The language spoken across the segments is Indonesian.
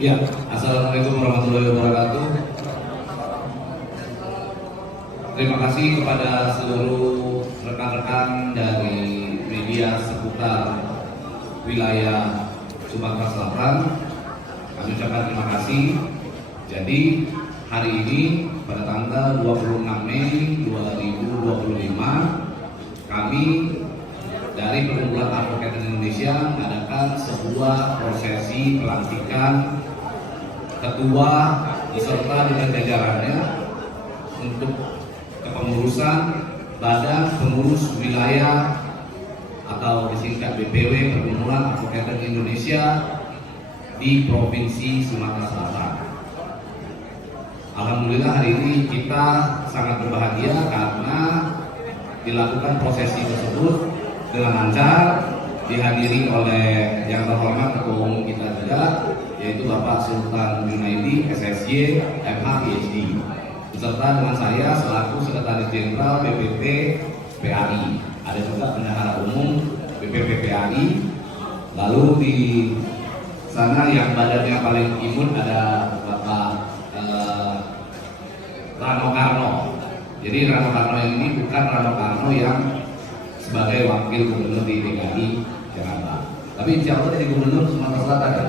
Ya, Assalamualaikum warahmatullahi wabarakatuh. Terima kasih kepada seluruh rekan-rekan dari media seputar wilayah Sumatera Selatan. Kami ucapkan terima kasih. Jadi hari ini pada tanggal 26 Mei 2025 kami dari Perkumpulan Advokat Indonesia mengadakan sebuah prosesi pelantikan ketua beserta dengan jajarannya untuk kepengurusan Badan Pengurus Wilayah atau disingkat BPW Perkumpulan Advokat Indonesia di Provinsi Sumatera Selatan. Alhamdulillah hari ini kita sangat berbahagia karena dilakukan prosesi tersebut dengan lancar, dihadiri oleh yang terhormat Ketua Umum kita juga, yaitu Bapak Sultan Junaidi, SSY, MH, PhD, beserta dengan saya selaku Sekretaris Jenderal BPP PAI. Ada juga Bendahara Umum BPP PAI. Lalu di sana yang badannya paling imut ada Bapak Rano Karno. Jadi Rano Karno yang ini bukan Rano Karno yang sebagai Wakil Gubernur di DKI Jakarta, tapi insya Allah jadi Gubernur Sumatera Selatan.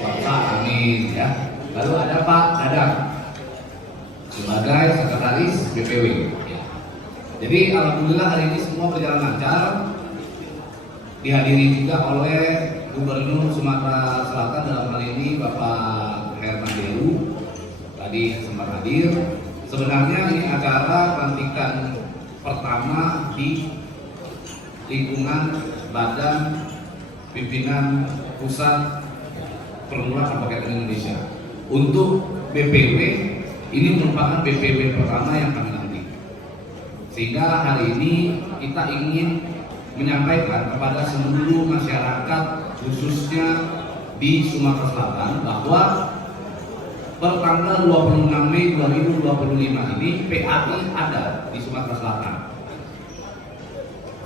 Pak, amin ya. Lalu ada Pak Dadang sebagai Sekretaris BPW. Jadi alhamdulillah hari ini semua berjalan lancar. Dihadiri juga oleh Gubernur Sumatera Selatan dalam hal ini Bapak Herman Deru tadi sempat hadir. Sebenarnya ini acara pelantikan pertama di lingkungan Badan Pimpinan Pusat Perkumpulan Advokat Indonesia. Untuk BPW ini merupakan BPW pertama yang kami nanti. Sehingga hari ini kita ingin menyampaikan kepada seluruh masyarakat khususnya di Sumatera Selatan bahwa per tanggal 26 Mei 2025 ini PAI ada di Sumatera Selatan.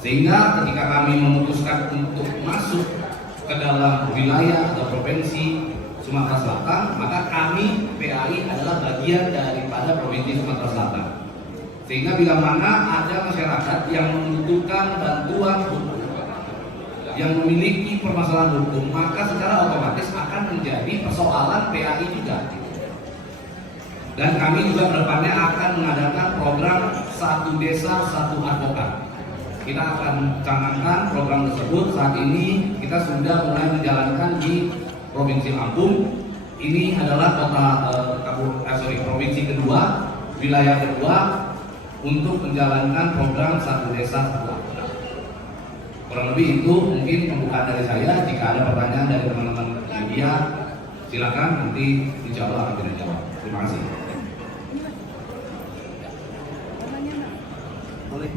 Sehingga ketika kami memutuskan untuk masuk ke dalam wilayah atau provinsi Sumatera Selatan, maka kami PAI adalah bagian daripada provinsi Sumatera Selatan. Sehingga bila mana ada masyarakat yang membutuhkan bantuan hukum, yang memiliki permasalahan hukum, maka secara otomatis akan menjadi persoalan PAI juga. Dan kami juga kedepannya akan mengadakan program satu desa satu advokat. Kita akan canangkan program tersebut. Saat ini kita sudah mulai menjalankan di Provinsi Lampung. Ini adalah provinsi kedua, wilayah kedua untuk menjalankan program satu desa satu advokat. Kurang lebih itu mungkin pembukaan dari saya. Jika ada pertanyaan dari teman-teman media, silakan, nanti insya Allah akan kita jawab. Terima kasih. Boleh.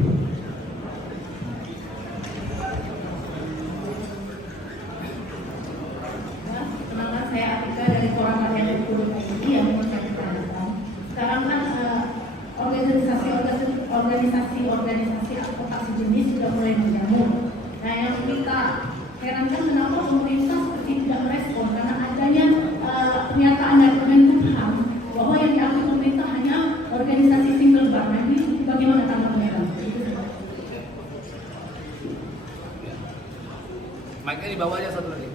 Saya Atika dari Koran Rakyat Republik ini yang mau saya tanyakan. Sekarang kan organisasi advokat sejenis sudah mulai menjamur. Nah, yang kita herankan kenapa pemerintah seperti tidak merespon karena adanya pernyataan dari Kemenkumham bahwa yang diakui pemerintah hanya organisasi single bar. Nah, ini bagaimana tanggapannya? Mic-nya di bawah aja satu lagi.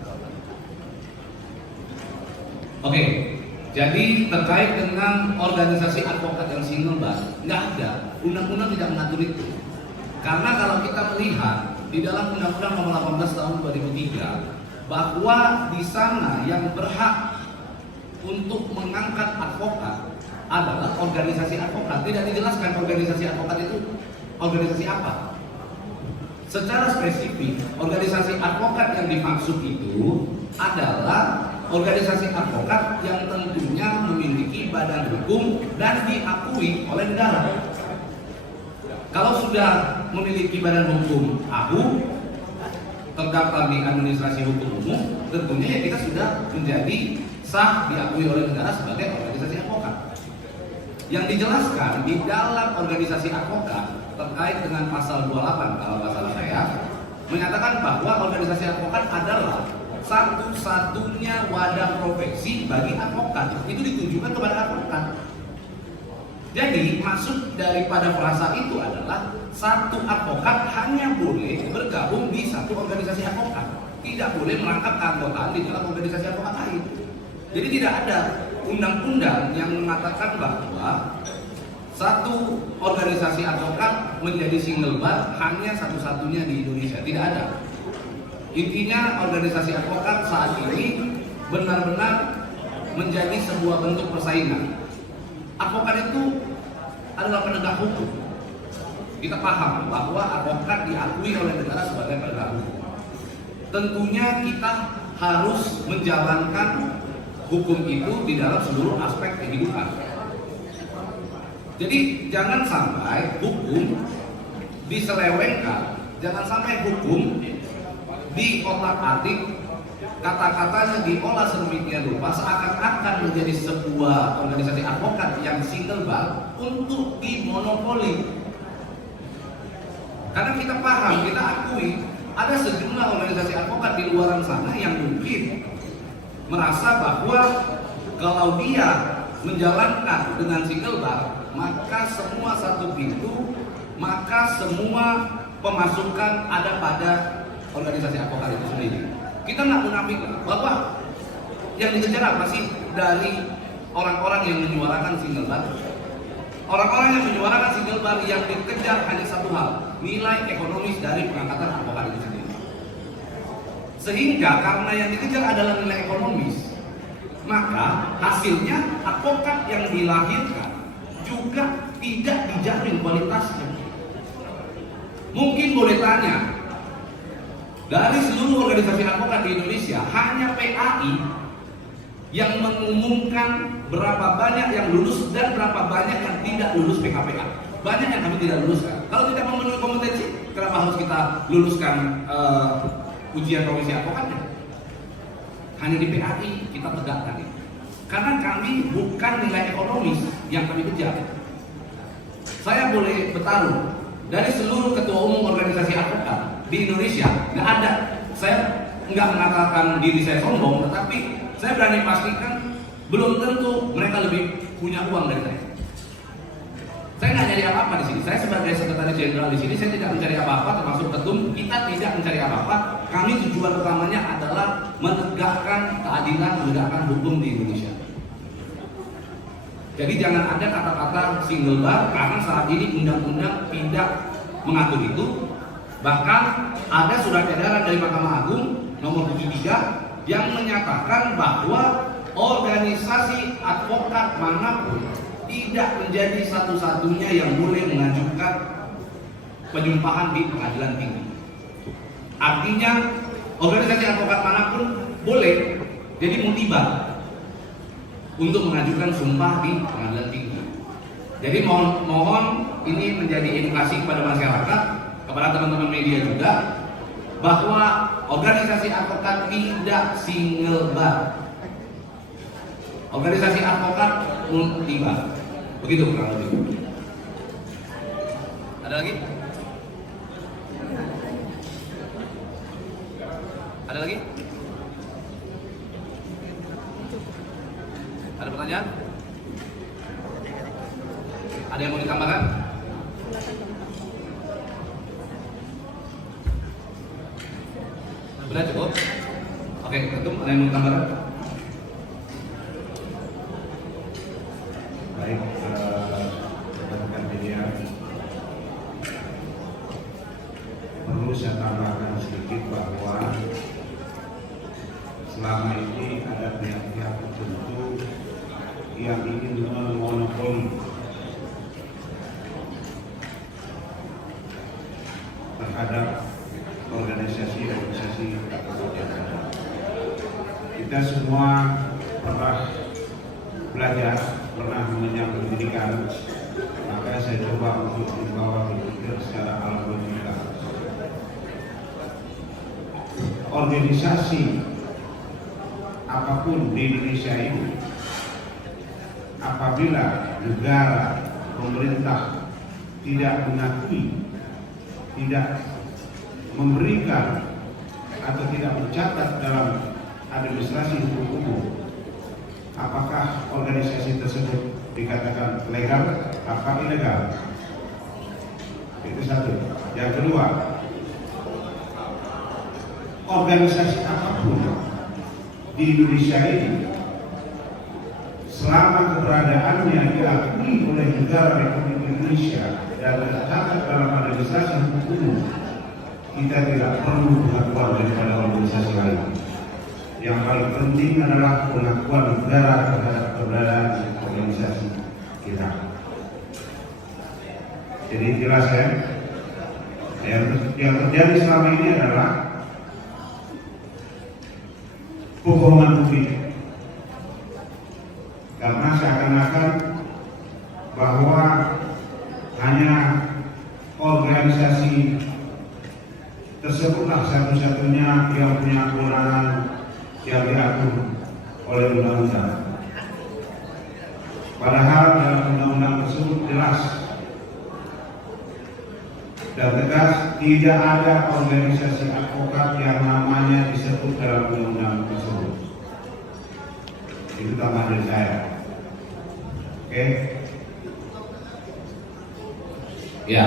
Oke, jadi terkait dengan organisasi advokat yang single bar, nggak ada, undang-undang tidak mengatur itu. Karena kalau kita melihat di dalam Undang-Undang Nomor 18 Tahun 2003 bahwa di sana yang berhak untuk mengangkat advokat adalah organisasi advokat. Tidak dijelaskan organisasi advokat itu organisasi apa. Secara spesifik, organisasi advokat yang dimaksud itu adalah organisasi advokat yang tentunya memiliki badan hukum dan diakui oleh negara. Kalau sudah memiliki badan hukum AHU, terdaftar di administrasi hukum umum, tentunya ya kita sudah menjadi sah diakui oleh negara sebagai organisasi advokat. Yang dijelaskan di dalam organisasi advokat terkait dengan pasal 28 kalau nggak salah saya, menyatakan bahwa organisasi advokat adalah satu-satunya wadah profesi bagi advokat. Itu ditujukan kepada advokat. Jadi maksud daripada frasa itu adalah satu advokat hanya boleh bergabung di satu organisasi advokat, tidak boleh merangkap keanggotaan di dalam organisasi advokat lain. Jadi tidak ada undang-undang yang mengatakan bahwa satu organisasi advokat menjadi single bar hanya satu-satunya di Indonesia. Tidak ada. Intinya organisasi advokat saat ini benar-benar menjadi sebuah bentuk persaingan. Advokat itu adalah penegak hukum. Kita paham bahwa advokat diakui oleh negara sebagai penegak hukum. Tentunya kita harus menjalankan hukum itu di dalam seluruh aspek kehidupan. Jadi jangan sampai hukum diselewengkan, jangan sampai hukum diotak-atik, kata-katanya diolah sedemikian rupa seakan-akan menjadi sebuah organisasi advokat yang single bar untuk dimonopoli. Karena kita paham, kita akui ada sejumlah organisasi advokat di luar sana yang mungkin merasa bahwa kalau dia menjalankan dengan single bar, maka semua satu pintu, maka semua pemasukan ada pada organisasi advokat itu sendiri. Kita nggak munafik bahwa yang dikejar apa sih dari orang-orang yang menyuarakan single bar? Orang-orang yang menyuarakan single bar yang dikejar hanya satu hal, nilai ekonomis dari pengangkatan advokat itu sendiri. Sehingga karena yang dikejar adalah nilai ekonomis, maka hasilnya advokat yang dilahirkan juga tidak dijamin kualitasnya. Mungkin boleh tanya, dari seluruh organisasi advokat di Indonesia, hanya PAI yang mengumumkan berapa banyak yang lulus dan berapa banyak yang tidak lulus PKPA. Banyak yang kami tidak luluskan. Kalau tidak memenuhi kompetensi, kenapa harus kita luluskan ujian profesi advokatnya? Hanya di PAI kita tegakkan itu. Karena kami bukan nilai ekonomis yang kami kejar. Saya boleh bertaruh, dari seluruh ketua umum organisasi advokat di Indonesia, nggak ada. Saya nggak mengatakan diri saya sombong, tetapi saya berani pastikan belum tentu mereka lebih punya uang dari saya. Saya nggak nyari apa-apa di sini. Saya sebagai sekretaris jenderal di sini, saya tidak mencari apa-apa, termasuk ketum. Kita tidak mencari apa-apa. Kami tujuan utamanya adalah menegakkan keadilan, menegakkan hukum di Indonesia. Jadi jangan ada kata-kata single bar, karena saat ini undang-undang tidak mengatur itu. Bahkan ada surat edaran dari Mahkamah Agung nomor 73 yang menyatakan bahwa organisasi advokat manapun tidak menjadi satu-satunya yang boleh mengajukan penyumpahan di pengadilan tinggi. Artinya organisasi advokat manapun boleh jadi mutibat untuk mengajukan sumpah di pengadilan tinggi. Jadi mohon ini menjadi edukasi kepada masyarakat, kepada teman-teman media juga, bahwa organisasi advokat tidak single bar. Organisasi advokat multibar. Begitu kurang lebih. Ada lagi? Ada lagi? Ada pertanyaan? Ada yang mau ditambahkan? Sudah cukup? Oke, ketum, ada yang mau ditambahkan? Baik, rekan-rekan media, perlu saya tambahkan sedikit bahwa selama ini ada pihak-pihak tertentu yang ingin memonopoli terhadap organisasi advokat yang ada. Kita semua pernah belajar, pernah mengenyam pendidikan, maka saya coba untuk membawa berpikir secara alam logika. Organisasi apapun di Indonesia ini, apabila negara, pemerintah tidak mengakui, tidak memberikan atau tidak mencatat dalam administrasi hukum umum. Apakah organisasi tersebut dikatakan legal atau ilegal? Itu satu. Yang kedua, organisasi apapun di Indonesia ini selama keberadaannya diakui oleh negara Republik Indonesia dan tercatat dalam administrasi hukum umum, kita tidak perlu pengakuan daripada organisasi lain. Yang paling penting adalah pengakuan negara terhadap keberadaan organisasi kita. Jadi jelas ya, yang terjadi selama ini adalah kebohongan publik, karena seakan-akan bahwa hanya organisasi tersebutlah satu-satunya yang punya kewenangan yang diatur oleh undang-undang. Padahal dalam undang-undang tersebut jelas dan tegas tidak ada organisasi advokat yang namanya disebut dalam undang-undang tersebut. Itu tambahan dari saya. Oke? Ya,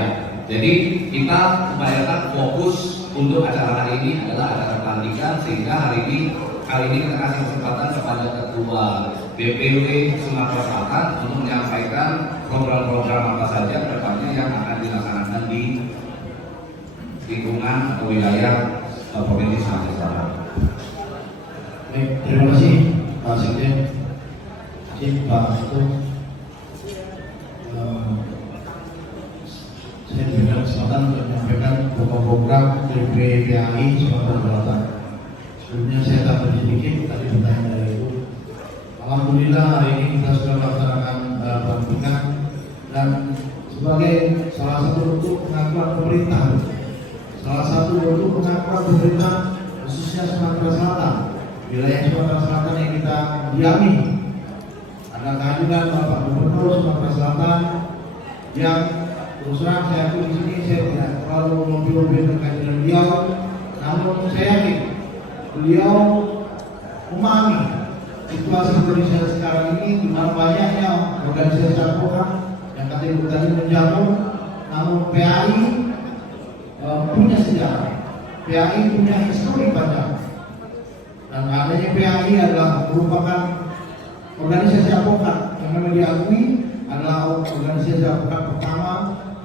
jadi kita upayakan fokus untuk acara hari ini adalah acara pelantikan, sehingga hari ini kita kasih kesempatan kepada Ketua BPW Sumatera Selatan untuk menyampaikan program-program apa saja ke depannya yang akan dilaksanakan di lingkungan atau wilayah Provinsi Sumatera Selatan. Baik, terima kasih Pak Sekjen. Pak Itu, saya diberikan kesempatan untuk menyampaikan program BPPAI Sumatera Selatan. Sebelumnya saya tambah sedikit tadi pertanyaan dari Ibu. Alhamdulillah hari ini kita sudah melaksanakan pelantikan dan sebagai salah satu bentuk pengakuan pemerintah, salah satu bentuk pengakuan pemerintah khususnya Sumatera Selatan, wilayah Sumatera Selatan yang kita diami. Ada kehadiran Bapak Gubernur Sumatera Selatan yang terus terang saya akui di sini saya tidak terlalu melobi-lobi terkait dengan beliau, namun saya yakin beliau memahami situasi Indonesia sekarang ini di mana banyaknya organisasi advokat yang katanya tadi menjamu, namun PAI punya sejarah, PAI punya histori panjang, dan adanya PAI adalah merupakan organisasi advokat yang memang diakui adalah organisasi advokat pertama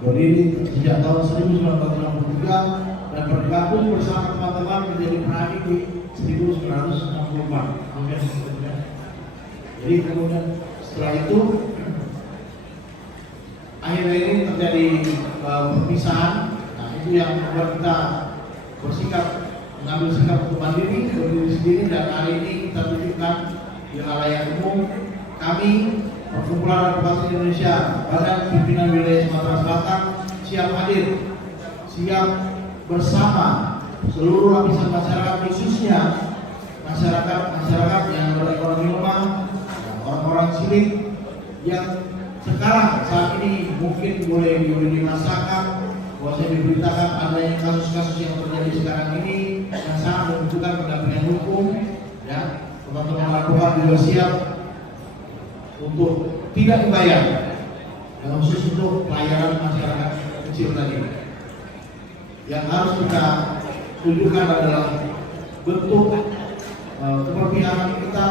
berdiri sejak tahun 1963 dan bergabung bersama teman-teman menjadi PAI di 1964. Jadi kemudian setelah itu akhirnya ini terjadi perpisahan. Nah, itu yang membuat kita bersikap mengambil sikap mandiri, berdiri sendiri, dan hari ini kita tunjukkan di halayak umum kami Perkumpulan Advokat Indonesia Badan Pimpinan Wilayah Sumatera Selatan siap hadir, siap bersama seluruh lapisan masyarakat, khususnya masyarakat yang berekonomi lemah, orang-orang cilik yang sekarang saat ini mungkin boleh dirasakan bahwa saya diberitakan adanya kasus-kasus yang terjadi sekarang ini yang sangat membutuhkan pendampingan hukum. Ya, teman-teman advokat juga siap untuk tidak dibayar, dan khusus untuk pelayanan masyarakat kecil tadi. Yang harus kita tunjukkan adalah bentuk keberpihakan kita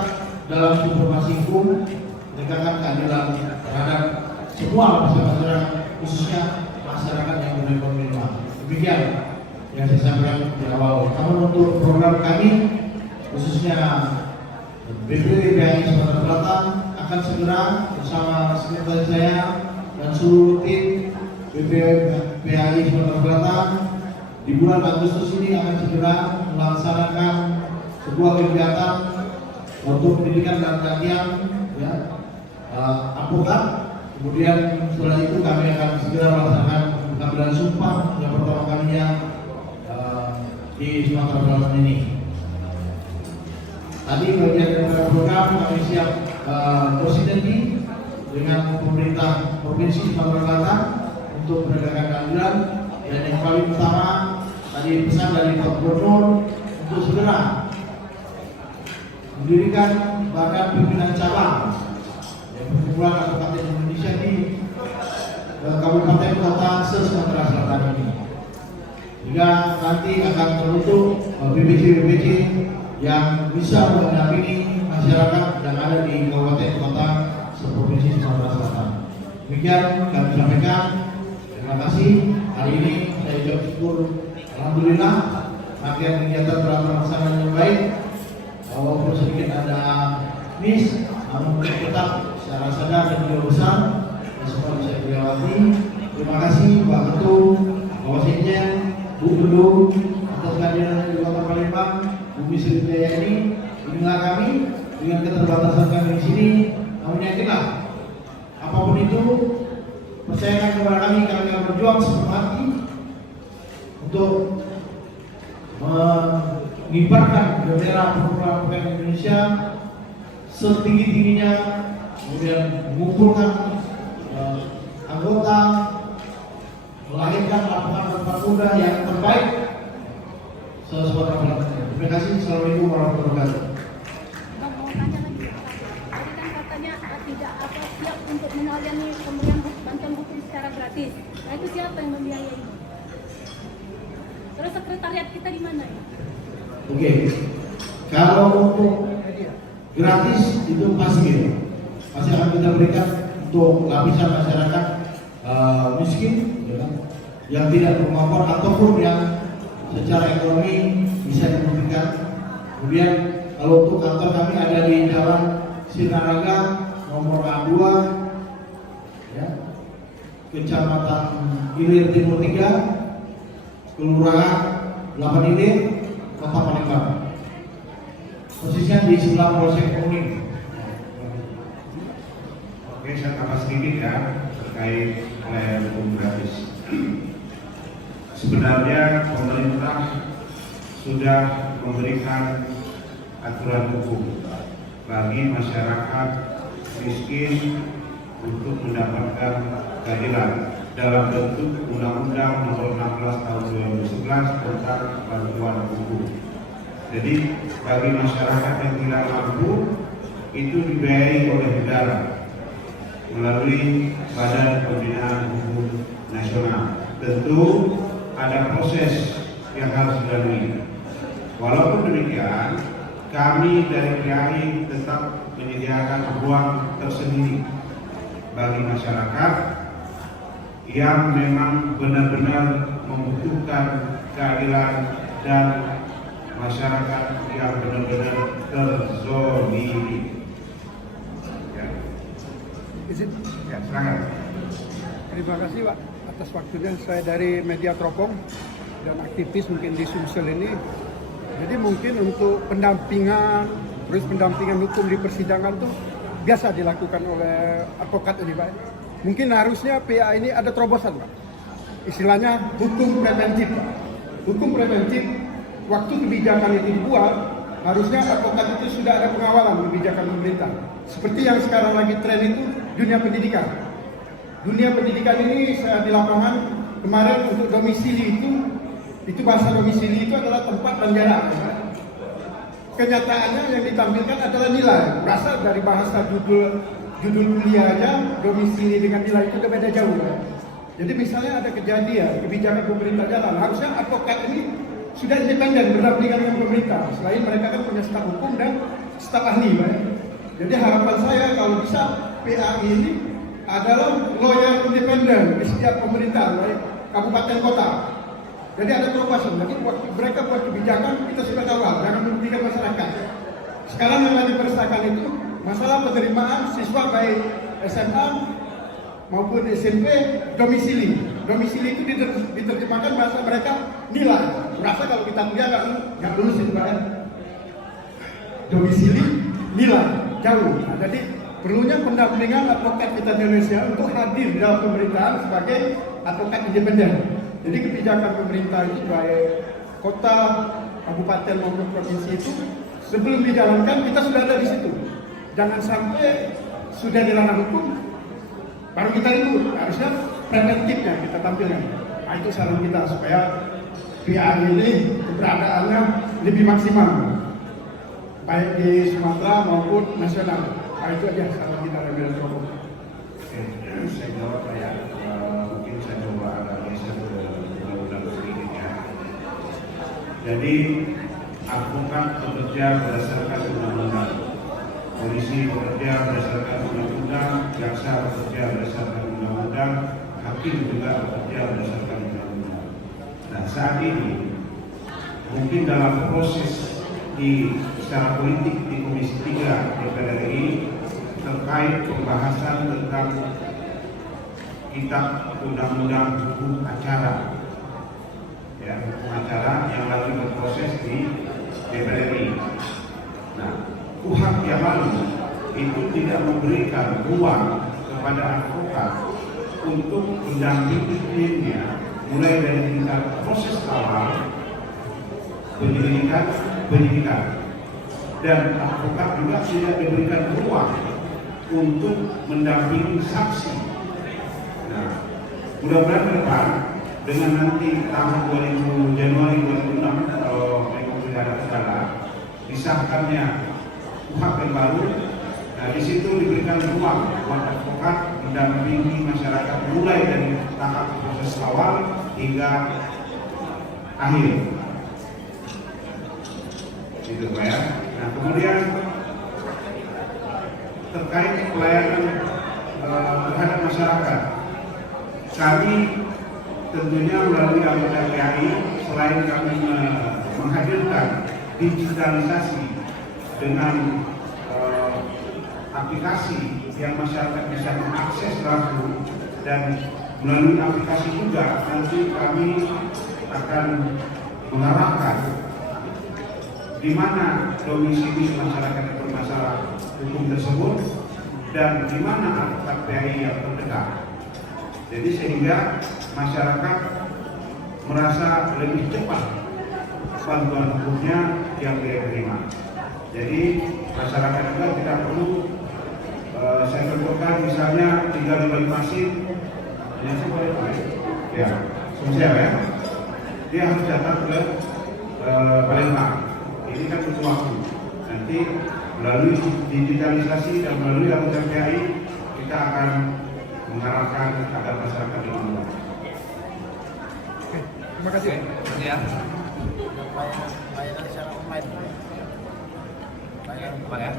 dalam informasi hukum, menegakkan keadilan terhadap semua lapisan masyarakat, khususnya masyarakat yang berekonomi lemah. Demikian yang saya sampaikan di awal. Namun untuk program kami, khususnya BPPAI Sumatera Selatan, akan segera bersama sekretaris saya dan seluruh tim BPPAI Sumatera Selatan di bulan Agustus ini akan segera melaksanakan sebuah kegiatan untuk pendidikan dan pelatihan ya, advokat. Kemudian setelah itu kami akan segera melaksanakan pengambilan sumpah yang pertama kalinya di Sumatera Selatan ini. Tadi bagian dari program kami siap bersinergi dengan pemerintah Provinsi Sumatera Selatan untuk menegakkan keadilan, dan yang paling utama tadi pesan dari Pak Gubernur untuk segera mendirikan badan pimpinan cabang yang perkumpulan advokat Indonesia di kabupaten kota se-Sumatera Selatan ini. Hingga nanti akan terbentuk BPC-BPC yang bisa mendampingi masyarakat yang ada di kabupaten kota seprovinsi Sumatera Selatan. Demikian kami sampaikan. Terima kasih. Hari ini saya ucap syukur, alhamdulillah rangkaian kegiatan telah terlaksana dengan baik. Walaupun sedikit ada miss, namun tetap secara sadar dan juga besar semua bisa dilewati. Terima kasih Pak Ketum, Pak Wasekjen, Bu Bedung atas kehadiran di Kota Palembang, Bumi Sri ini. Inilah kami dengan keterbatasan kami di sini, namun yakinlah apapun itu, percayakan kepada kami akan berjuang sepenuh hati untuk mengibarkan bendera perkumpulan Indonesia setinggi-tingginya, kemudian mengumpulkan anggota, melahirkan lapangan muda yang terbaik se-Sumatera Selatan. Terima kasih. Assalamualaikum warahmatullahi wabarakatuh. Bang, mau tanya lagi. Tadi kan katanya tidak siap untuk melayani pemberian bantuan hukum secara gratis. Nah itu siapa yang membiayai? Terus sekretariat kita di mana ya? Oke. Kalau untuk gratis itu pasti akan kita berikan untuk lapisan masyarakat miskin, ya kan? Yang tidak berkemampuan ataupun yang secara ekonomi bisa dimungkinkan. Kemudian kalau untuk kantor kami ada di Jalan Sinaraga nomor A2, ya, Kecamatan Ilir Timur 3, Kelurahan 8 Ilir, Kota Palembang. Posisinya di sebelah Polsek Kuning. Oke, saya tambah sedikit ya terkait pelayanan hukum gratis. Sebenarnya pemerintah sudah memberikan aturan hukum bagi masyarakat miskin untuk mendapatkan keadilan dalam bentuk Undang-Undang Nomor 16 Tahun 2011 tentang bantuan hukum. Jadi bagi masyarakat yang tidak mampu itu dibiayai oleh negara melalui Badan Pembinaan Hukum Nasional. Tentu ada proses yang harus dilalui. Walaupun demikian, kami dari PAI tetap menyediakan ruang tersendiri bagi masyarakat yang memang benar-benar membutuhkan keadilan dan masyarakat yang benar-benar terzolimi. Ya. Ya, silakan. Terima kasih Pak atas waktunya. Saya dari media Teropong dan aktivis mungkin di Sumsel ini. Jadi mungkin untuk pendampingan hukum di persidangan itu biasa dilakukan oleh advokat ini Pak. Mungkin harusnya PA ini ada terobosan Pak. Istilahnya hukum preventif Pak. Hukum preventif, waktu kebijakan itu dibuat, harusnya advokat itu sudah ada pengawalan kebijakan pemerintah. Seperti yang sekarang lagi tren itu dunia pendidikan. Dunia pendidikan ini saya di lapangan kemarin untuk domisili itu bahasa domisili itu adalah tempat dan jarak. Kenyataannya yang ditampilkan adalah nilai. Berasal dari bahasa judul kuliah aja, domisili dengan nilai itu udah beda jauh. Jadi misalnya ada kejadian, kebijakan pemerintah jalan, harusnya advokat ini sudah independen berdampingan dengan pemerintah. Selain mereka kan punya staf hukum dan staf ahli. Jadi harapan saya kalau bisa PAI ini adalah lawyer independen di setiap pemerintah, baik kabupaten kota. Jadi ada terobosan. Jadi waktu mereka buat kebijakan kita sudah kawal, jangan merugikan masyarakat. Sekarang yang lagi meresahkan itu masalah penerimaan siswa baik SMA maupun SMP domisili. Domisili itu diterjemahkan bahasa mereka nilai. Merasa kalau kita kuliah nggak lulus itu Pak. Domisili nilai jauh. Nah, jadi perlunya pendampingan advokat kita di Indonesia untuk hadir di dalam pemerintahan sebagai advokat independen. Jadi kebijakan pemerintah itu baik kota, kabupaten maupun provinsi itu sebelum dijalankan kita sudah ada di situ. Jangan sampai sudah di ranah hukum baru kita ribut. Harusnya preventifnya kita tampilkan. Nah itu saran kita supaya PAI ini keberadaannya lebih maksimal. baik di Sumatera maupun nasional. Nah, itu aja saran kita dari Metro. Oke, saya jawab ya. Mungkin saya coba agak geser ke undang-undang sedikit ya. Jadi advokat bekerja berdasarkan undang-undang, polisi bekerja berdasarkan undang-undang, jaksa bekerja berdasarkan undang-undang, hakim juga bekerja berdasarkan undang-undang. Nah, saat ini mungkin dalam proses secara politik di Komisi 3 DPR RI terkait pembahasan tentang kitab undang-undang hukum acara, ya, hukum acara yang lagi berproses di DPR RI. Nah, KUHP yang lalu itu tidak memberikan ruang kepada advokat untuk mendampingi kliennya mulai dari tingkat proses awal penyidikan, dan advokat juga tidak diberikan ruang untuk mendampingi saksi. Nah, mudah-mudahan ke depan dengan nanti tahun Januari 2006 kalau tidak ada kendala disahkannya KUHP yang baru. Nah, di situ diberikan ruang buat advokat mendampingi masyarakat mulai dari tahap proses awal hingga akhir. Gitu, Pak ya. Nah, kemudian terkait pelayanan terhadap masyarakat, kami tentunya melalui anggota PAI selain kami menghadirkan digitalisasi dengan aplikasi yang masyarakat bisa mengakses langsung, dan melalui aplikasi juga nanti kami akan mengarahkan di mana domisili masyarakat yang bermasalah hukum tersebut dan di mana advokat PAI yang terdekat. Jadi sehingga masyarakat merasa lebih cepat bantuan hukumnya yang dia terima. Jadi masyarakat juga tidak perlu saya contohkan misalnya tinggal di Banyumasin, ya, sosial ya, dia harus datang ke Palembang. Ini kan butuh waktu. Nanti melalui digitalisasi dan melalui anggota PAI kita akan mengarahkan agar masyarakat lebih mudah. Terima kasih. Ya. Layanan secara online. Pak ya.